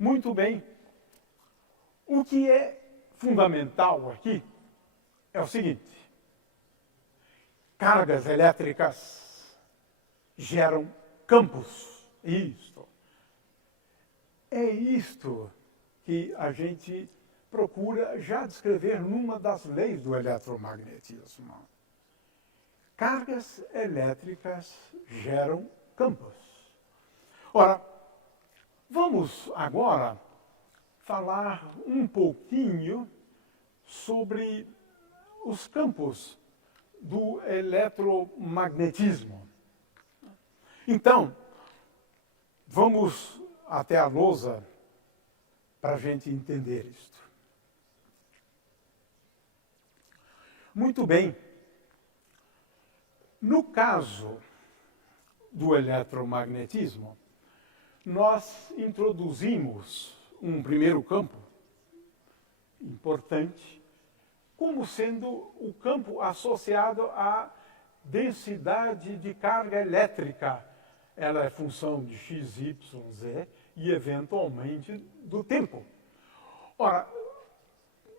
Muito bem. O que é fundamental aqui é o seguinte: cargas elétricas geram campos. Isto. É isto que a gente procura já descrever numa das leis do eletromagnetismo. Cargas elétricas geram campos. Ora, vamos agora falar um pouquinho sobre os campos do eletromagnetismo. Então, vamos até a lousa para a gente entender isto. Muito bem. No caso do eletromagnetismo, nós introduzimos um primeiro campo importante, como sendo o campo associado à densidade de carga elétrica. Ela é função de x, y, z e, eventualmente, do tempo. Ora,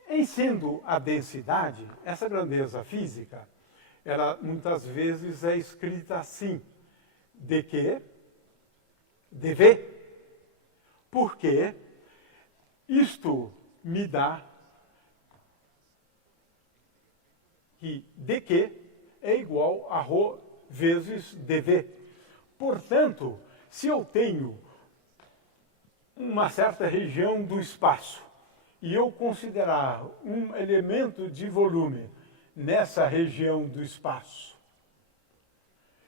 em sendo a densidade, essa grandeza física, ela muitas vezes é escrita assim, dq, dv, porque isto me dá que dq é igual a ρ vezes dv. Portanto, se eu tenho uma certa região do espaço e eu considerar um elemento de volume nessa região do espaço,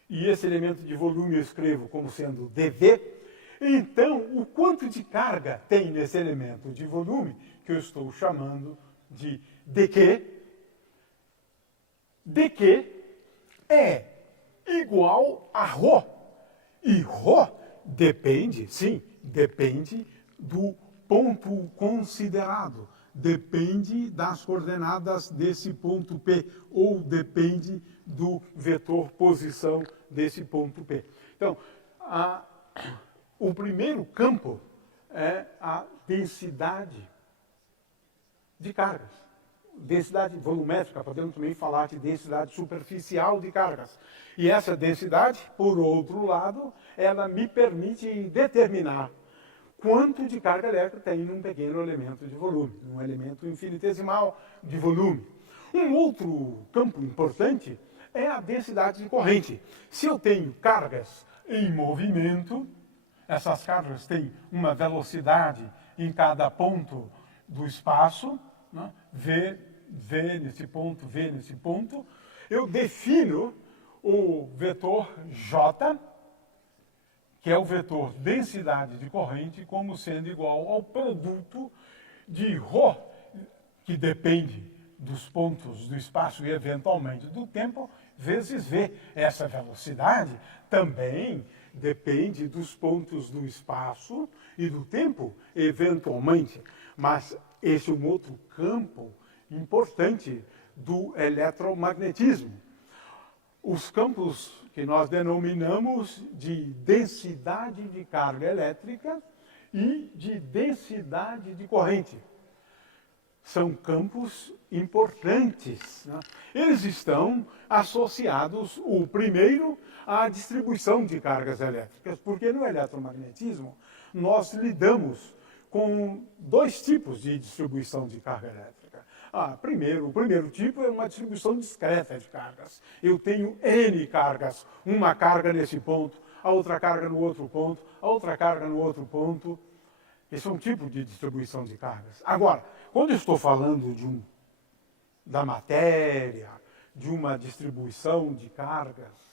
e esse elemento de volume eu escrevo como sendo dv, então o quanto de carga tem nesse elemento de volume, que eu estou chamando de dq, dq é igual a ρ. E ρ depende, sim, depende do ponto considerado. Depende das coordenadas desse ponto P, ou depende do vetor posição desse ponto P. Então, o primeiro campo é a densidade de cargas. Densidade volumétrica, podemos também falar de densidade superficial de cargas. E essa densidade, por outro lado, ela me permite determinar quanto de carga elétrica tem num pequeno elemento de volume, num elemento infinitesimal de volume. Um outro campo importante é a densidade de corrente. Se eu tenho cargas em movimento, essas cargas têm uma velocidade em cada ponto do espaço, né? V nesse ponto, V nesse ponto, eu defino o vetor J, que é o vetor densidade de corrente, como sendo igual ao produto de ρ, que depende dos pontos do espaço e, eventualmente, do tempo, vezes V. Essa velocidade também depende dos pontos do espaço e do tempo, eventualmente. Mas esse é um outro campo importante do eletromagnetismo. Os campos que nós denominamos de densidade de carga elétrica e de densidade de corrente. São campos importantes, né? Eles estão associados, o primeiro, à distribuição de cargas elétricas, porque no eletromagnetismo nós lidamos com dois tipos de distribuição de carga elétrica. O primeiro tipo é uma distribuição discreta de cargas. Eu tenho N cargas, uma carga nesse ponto, a outra carga no outro ponto, a outra carga no outro ponto. Esse é um tipo de distribuição de cargas. Agora, quando eu estou falando da matéria, de uma distribuição de cargas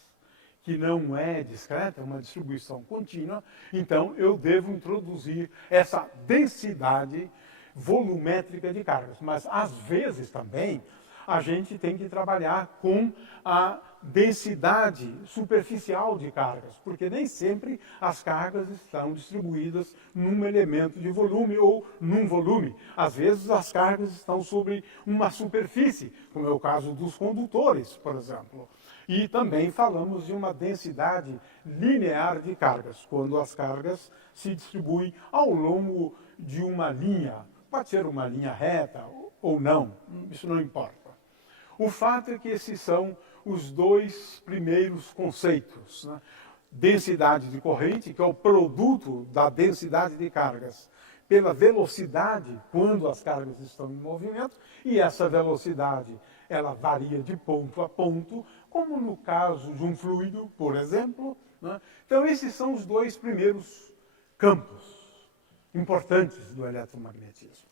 que não é discreta, é uma distribuição contínua, então eu devo introduzir essa densidade volumétrica de cargas. Mas, às vezes, também, a gente tem que trabalhar com a densidade superficial de cargas, porque nem sempre as cargas estão distribuídas num elemento de volume ou num volume. Às vezes, as cargas estão sobre uma superfície, como é o caso dos condutores, por exemplo. E também falamos de uma densidade linear de cargas, quando as cargas se distribuem ao longo de uma linha. Pode ser uma linha reta ou não, isso não importa. O fato é que esses são os dois primeiros conceitos, né? Densidade de corrente, que é o produto da densidade de cargas pela velocidade quando as cargas estão em movimento, e essa velocidade ela varia de ponto a ponto, como no caso de um fluido, por exemplo, né? Então esses são os dois primeiros campos importantes do eletromagnetismo.